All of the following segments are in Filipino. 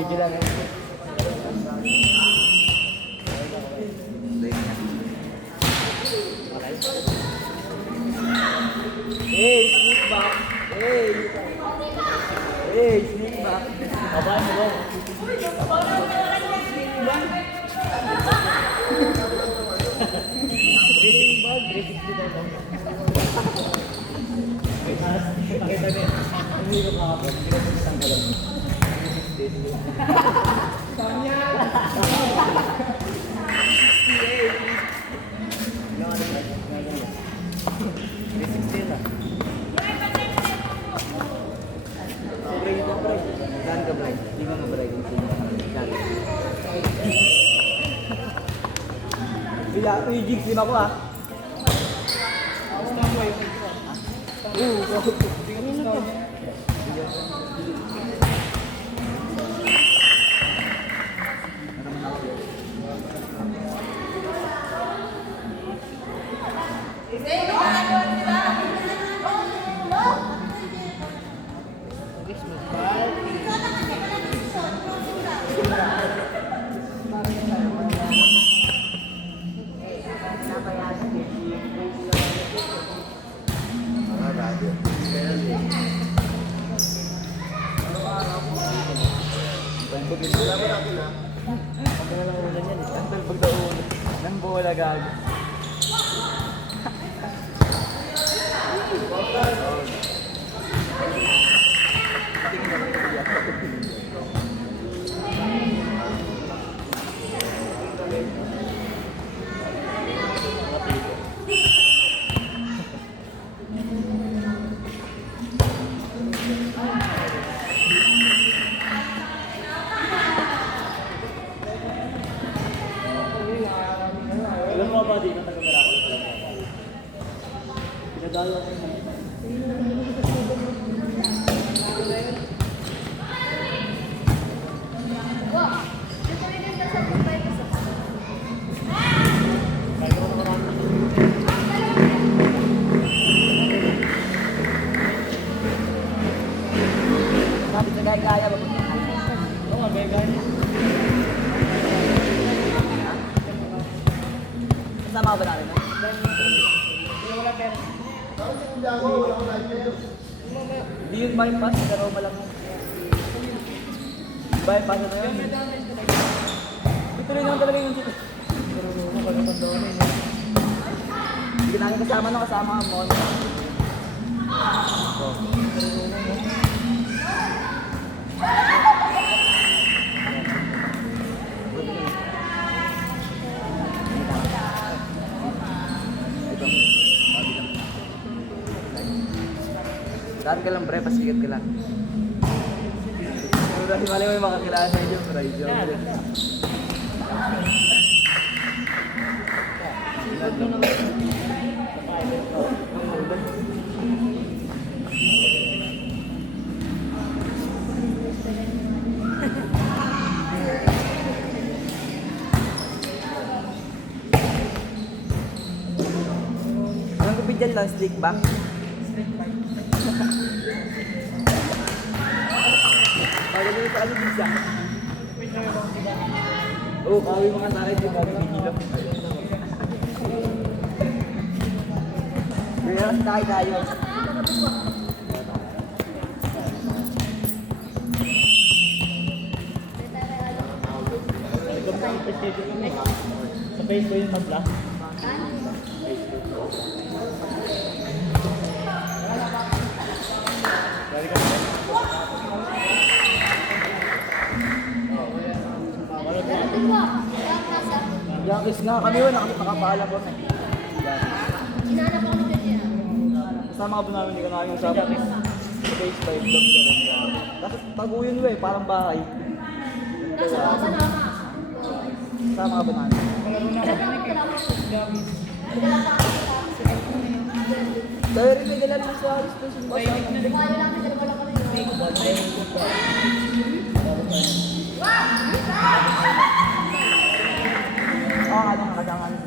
Video lang eh. Hey, sneak back. Hey. Hey, sneak back. Abay mo lang. Dressing bag, dressing bag. Pakita niya. Hindi ko makapag. Hindi ko tanggalan. Samya! Bila, 3 gigs din ako ah. Sama ba natin? Wala pera. Hindi yun bypass, pero malang bypass na yun. Ituloy naman talaga yung sito. Hindi namin kasama mo. Saan ka lang bre, pasikat ka lang. Hindi mali mo yung makakilala sa inyo, bre. Anong gupit dyan lang, slick back? Pagod na sa ano bisa? Oo, kawin mga sakit yung bago bigilap. Kaya lang tayo. Sa Facebook yung tabla. Yankees nga kami yun, nakapaalam ko na. Hinanap ako nito niya. Kasama ka ba namin, hindi ka namin yung sa Space 5 vlog na rin. Tapos taguyin mo eh, parang bahay. Nasa basa na ako. Kasama ka ba namin? Kaya rin may dala naman sa Aris doon sa basa. Bayo namin, dalawa lang kami. Ano nakasama namin.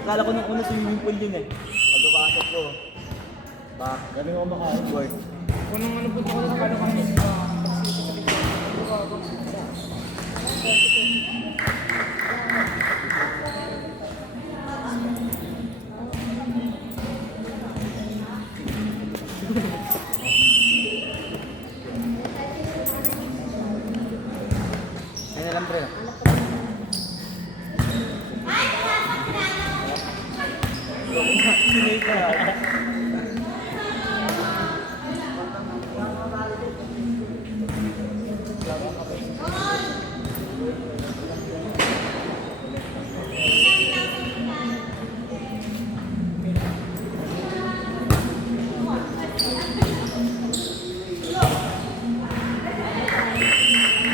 Kala ko nung una swimming pool yun eh. Pagkapasok ko. Galing ako maka-work. Unang ano po ko sa kalakang Ayun na lang pre. Sinay ka.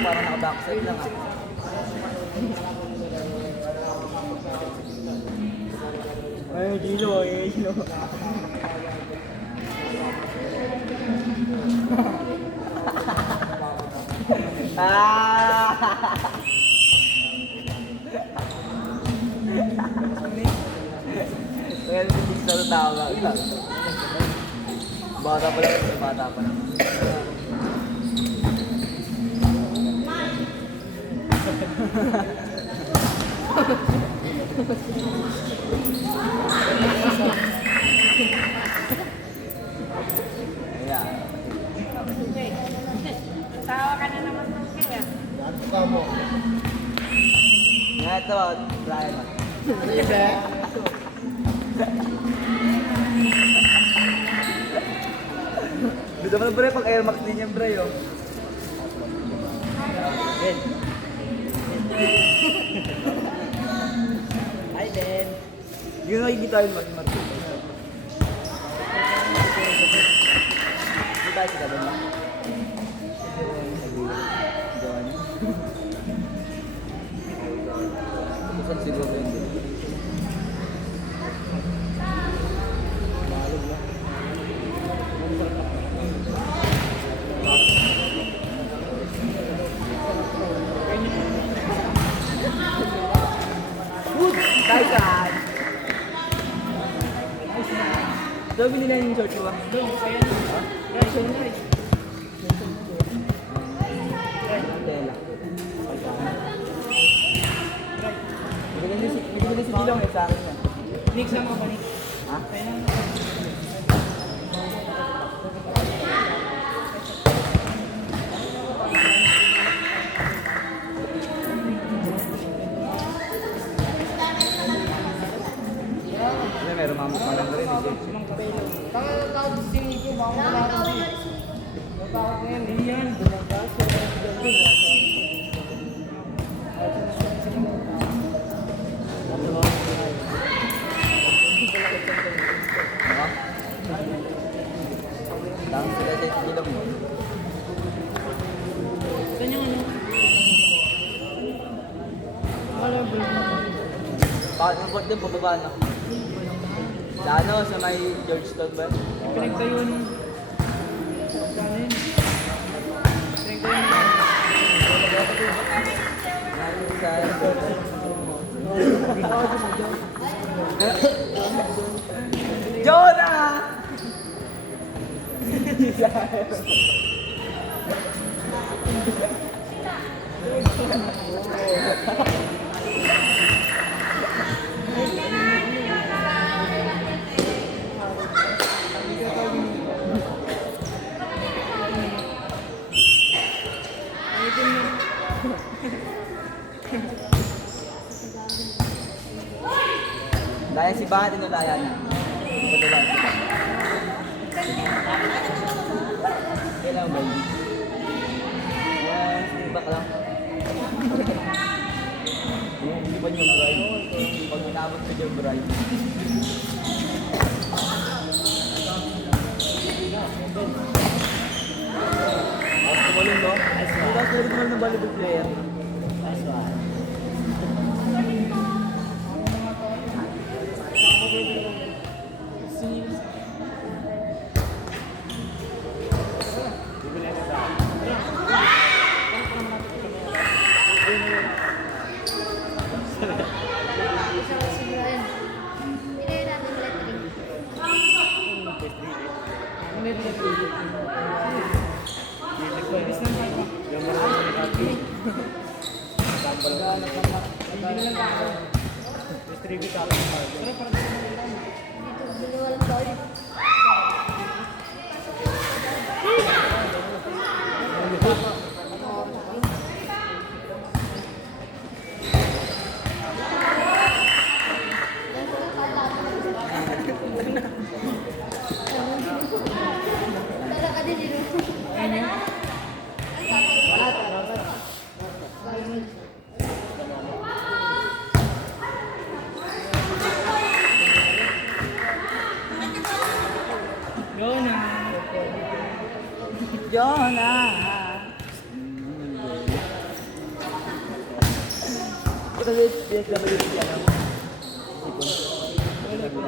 Parang naka-backside lang ah. Ay, Gino, Gino. Kaya hindi sa tawa. Bata pa lang, bata pa lang. Ayan. Tawa ka na naman ng kaya. Nga ito, Brian. Dito mo na bre, pag Air Max din yan bre, oh. Ben. Hi, Ben. Hindi ko nakikita yun, Mag. Hindi tayo sila doon, Mag. Saan siguro yun din? Taikan! Sabi nila yung short ko ba? Tela. Nagiging si Gilong eh sa akin yan. Nick, sama ba Nick? Ha? Kasi meron mga maganda rin eh. Tawag si Nico, baka wala ko siya. Tawag na yan, hindi yan. Ano? Dami sila sa Gilong mo. Saan yung ano? Wala ba? Bakit yung court din, pababa na. Sa ano, sa may Georgetown ba? Pinagtayo nung... Saan yun? Pinagtayo nung... Jonah! Ano Dahil si Bahat, inulaya na. Patulan. Kailangan ba yun? Stay back lang. Hindi ba niyo bride? Pag minabot ko yung bride. Tapos tumalun, no? Tapos meron naman ng volleyball player. Nice one. Si Brian. Pinayin natin lettering. Dito, dalawa lang tayo. Tara ka din, Dino. Jonah! Ito kasi DSW siya, no? Sipon.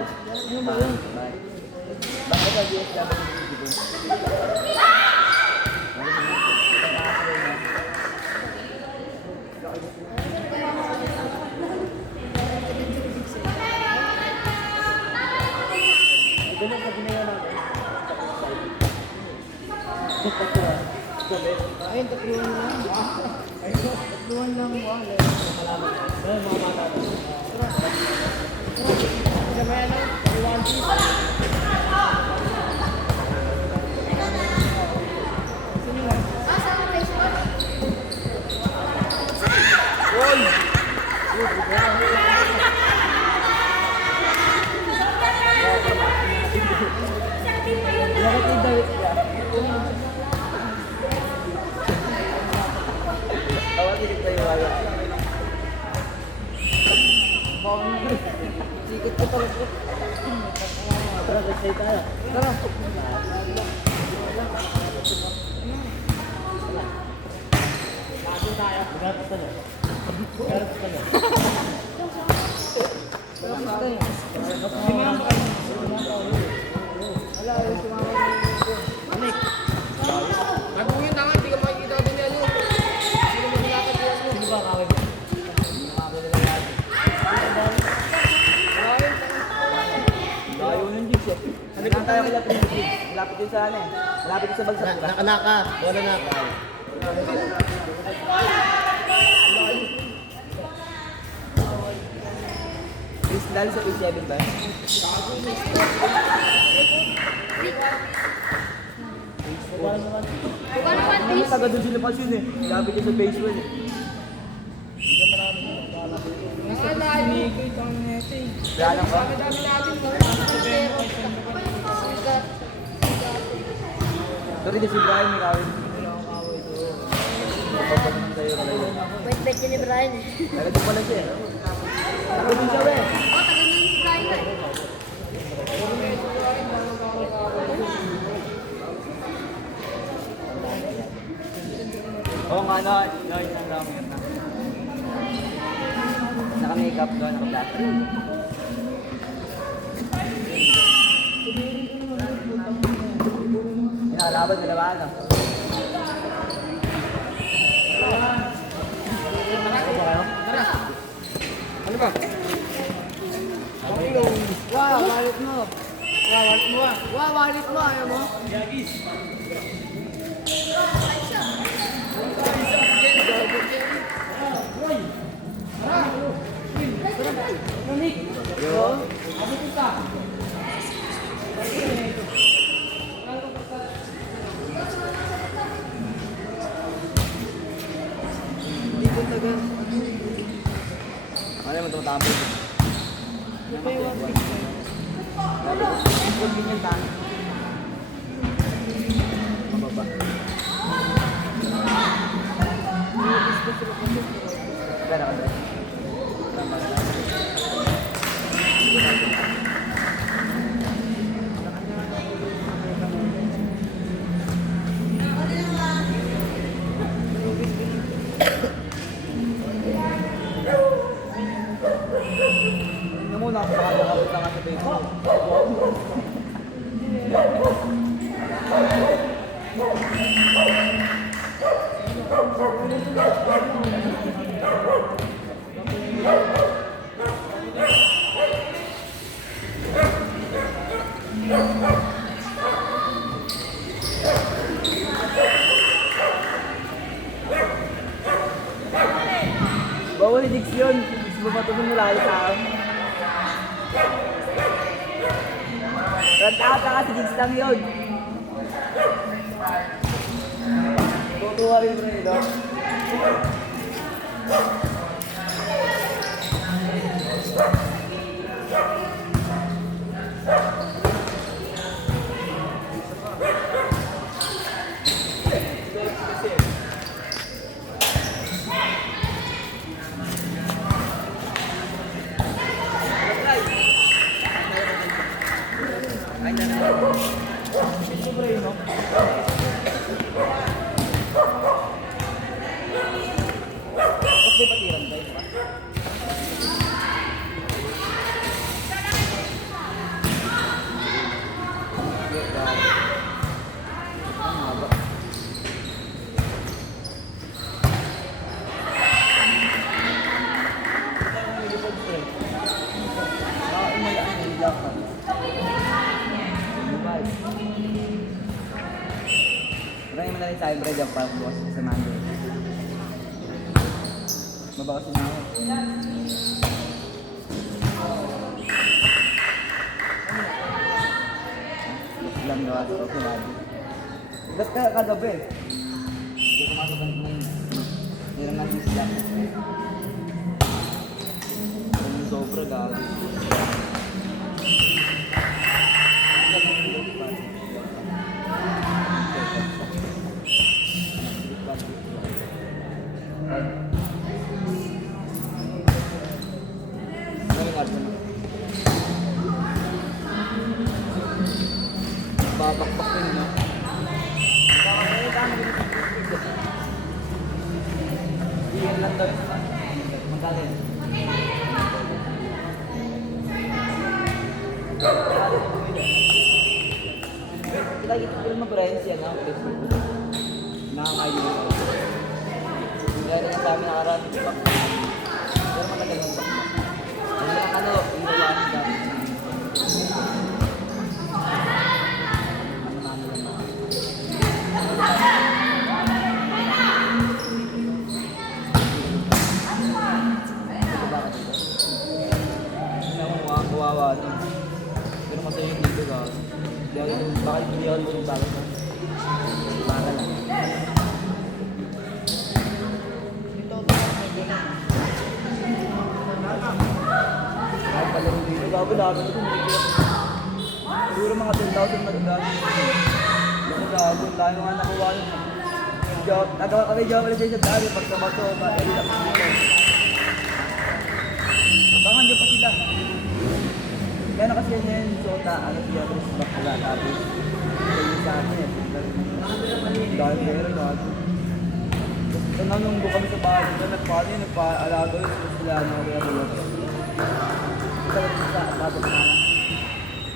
Ano ba yun? Bakit ba DSW sipon? Ganun sa ginaya natin. Ayun, tatluan lang. Tatluan lang. Wala. Ayun, mga mata. Sabay ano? One piece. Sa Facebook. Bakit yung dawit niya? Tawagin ko yung wala. Sikit ko talaga. Tara, let's say tayo. Tara. Gratis tayo. Gratis tayo. Si Mama. Wala, si Mama. Anik. Bago mo yung tanga, hindi ka makikita din yan yun. Sino mo nilakad yan yun? Sino ba kawin mo? Layo ng jeeps eh. Ano kung tayo kila Trinity? Malapit din sa ano eh. Malapit din sa bagsak, diba? Nakanaka, wala na. Is lalo sa P7 ba? Buka naman, Ano please. taga doon sila pa yun eh. Malapit din sa base 1 eh. Wala, hindi ko itong neto eh. Kaya ko. Dami natin, no? Sigat. Doon rin si Brian, may kawin. Papapagin tayo kayo. Bait-bait niya ni Brian. Talagang pala siya eh. Ako din siya eh. Oh, tagal na si Brian eh. Oo nga, no, isang round yun na. Naka-makeup doon, naka-black. Inalaban, dalawa ano? Ano ba? Wow, wallet mo. Wow, wallet mo ah. Wow, wallet mo. Ayaw mo? Yo. taga. Ano naman tumatambay? Ano pa yung 165? Huwag ganyan tayo. Mababa. Pera ka ba? Tama na. Ano muna, baka nakabot lang sa Facebook. Bawal ni Dix yun. Dix mo pa ito mo lalo sa akin. Rant out na kasi Dix lang yun. Tutuwa rin bro nito. Okay, patiran ba ito? Maraming mo na rin sa akin, bread, ang pagbukas sa Monday. Mabakas na ako. Lang gawa sa ako, Monday. Ba't ka kagabi? Hindi ko makasaban ko ngayon. Hirang nga yung sila. Ang sobra gawa. Babakbak din, no? Baka may tama din sa pagkakas. Iyan lang daw yun. Magkali. Lagi ko yung mag-friends yan, ha? Facebook. Nakakain yun ako. Kaya na nga sa amin nakaraan. Pero matagal yung bakbak. Hindi lang ano, hindi lang ang dami. Kawawa ito. Pero masaya yung dito ka. Bakit hindi ako yung bago ka? Para lang. Ay, pala yung dito. Gago namin ito. Siguro mga 10,000 magagamit. Yung gago, tayo nga nakuha yun. Nagawa kami job ulit sa dami. Pag sa bato, ma-edit ako dito. Abangan nyo pa sila. Kaya na kasi yan, Sota, ano siya, tapos bakla, tapos kayo sa akin, dahil pero natin. Tapos nanunggo kami sa bahay, nagpaano yun, nagpaalaga yun, tapos sila, kaya bulog. Ito lang sa tapos na.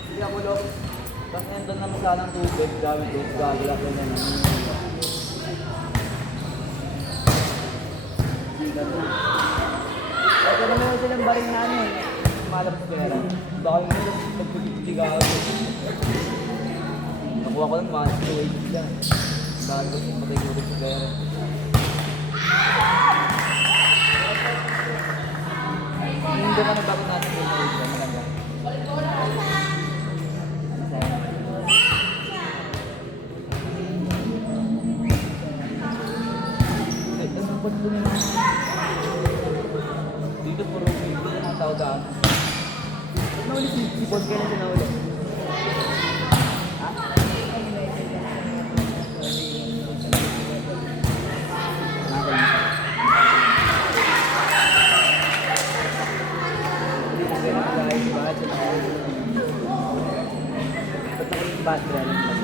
Hindi ako bulog. Tapos nandun naman sana ng tubig, dami tubig, gagala ko na naman. Sila to. Ito na meron silang baring na ano eh. Malapos pera. Baka yung nila magpagpipig ako. Nakuha ko lang mga 280 lang. Dahil ko siya patay ko sa pera. Hindi ka na bago natin yung mga ito. Maganda. Ano sa'yo? Ito ang pagpunin mo. tao daan. Nauli si Boss kaya na siya nauli. Ha? Bakit siya nauli? Ba't ako yung battery?